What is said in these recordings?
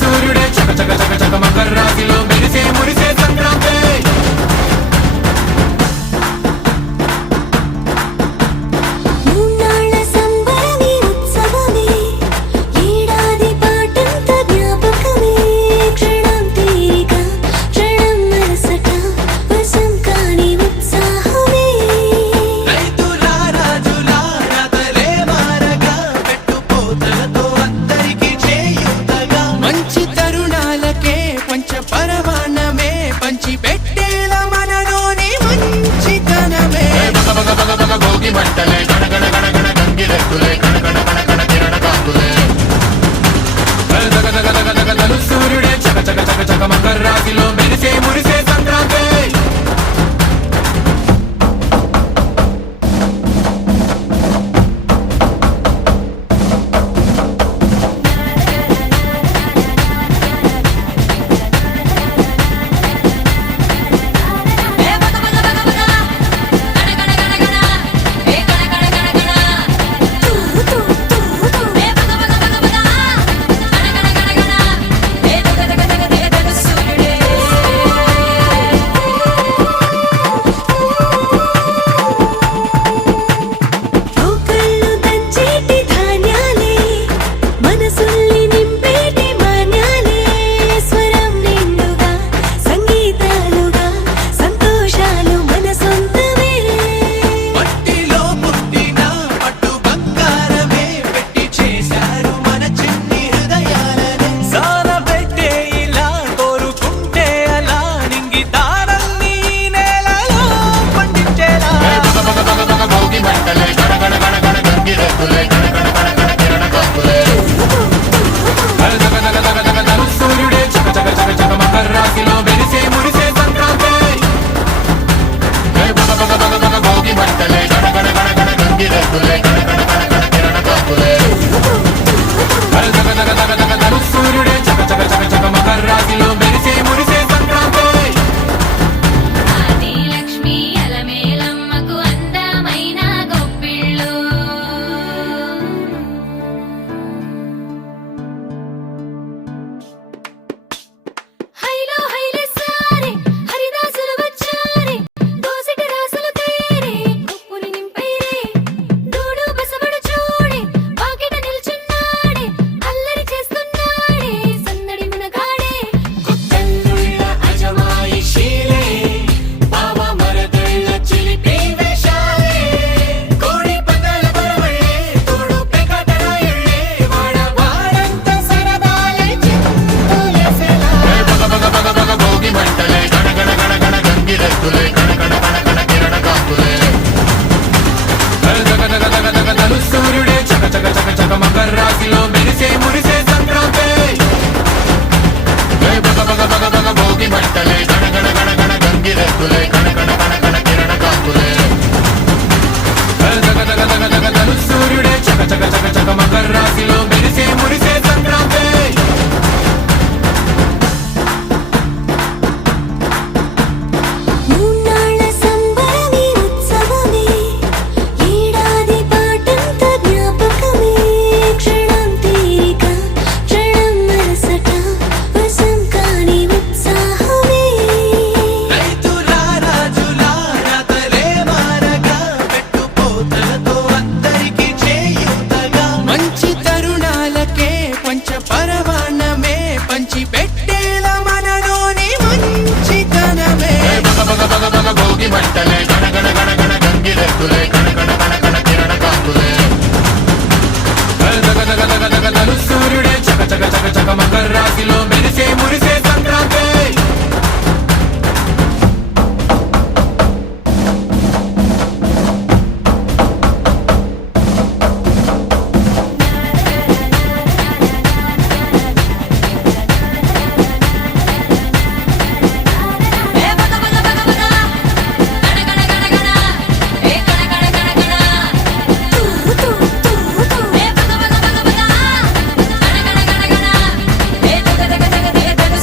సూర్యుడే చక చక చక చక మకర రాశిలో మెరిసే మురిసే సంక్రాంతి. మంటలే గణ గణ గణ గణ గంగిరెద్దులే గణ గణ గణ గణ కిరణ కాంతులే. దగ దగ దగ దగ దలు సూర్యుడే చక చక చక చక మకర రాశిలో మెరిసే మురిసే సంక్రాంతి. సూర్యుడే చక చక చక చక మకర రాశిలో మెరిసే మురిసే సంక్రాంతి. ఆదిలక్ష్మి అలమేలమ్మకు అందమైన గొప్పిళ్ళు. హైలో హైలే సారే హరిదాసులు వచ్చారే, దోసిటి రాసులు తేరే గొప్పులు నింపైరే, దూడు బసవడు చూడే వాకిట నిల్చున్నాడే, అల్లరి చేస్తున్నాడే సందడి మునగాడే. కొత్తల్లుళ్ళ అజమాయిషీలే బావ మరదళ్ళ చిలిపి వేషాలే, కోడి పందాల బరవళ్ళే తోడు పెకటరాయళ్ళే, వాడవాడంత సరదాలే చిందులేసేలా. బగ బగ బగ బగ భోగి మంటలే గణ గణ గణ గణ గంగిరెద్దులే గణ గణ గణ గణ కిరణ కాంతులే. దగ దగ దగ దగ దలు సూర్యుడే చక చక చక చక మకర రాశిలో మెరిసే మురిసే సంక్రాంతి. బగ బగ బగ బగ భోగి మంటలే గణ గణ గణ గణ గంగిరెద్దులే గణ గణ గణ గణ కిరణ కాంతులే. దగ దగ దగ దగ దలు సూర్యుడే చక చక చక చక మకర రాశిలో మెరిసే మురిసే సంక్రాంతి. మూన్నాళ్ళ సంబరమే ఉత్సవమే, ఏడాది పాటంత జ్ఞాపకమే, క్షణం తీరిక క్షణం మరసట వశం కాని ఉత్సాహమే. రైతులా రాజులా రాతలే మారగా పెట్టుపోతలతో అందరికీ చేయూతగా, మంచి తరుణాలకే పంచ పరవాణమే పంచి పెట్టేల మనలోని మంచితనమే. బగ బగ బగ బగ భోగి మంటలే గణ గణ గణ గణ గంగిరెద్దులే గణ గణ గణ గణ కిరణ కాంతులే. దగ దగ దగ దగ దలు సూర్యుడే చక చక చక చక మకర రాశిలో మెరిసే మురిసే సంక్రాంతి. ఏ బగ బగ బగ బగ గణ గణ గణ గణ ఏ గణ గణ గణ గణ. ఏ బగ బగ బగ బగ గణ గణ గణ గణ ఏ దగ దగ దగ దగ దగ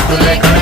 గంగిరెద్దులే కణ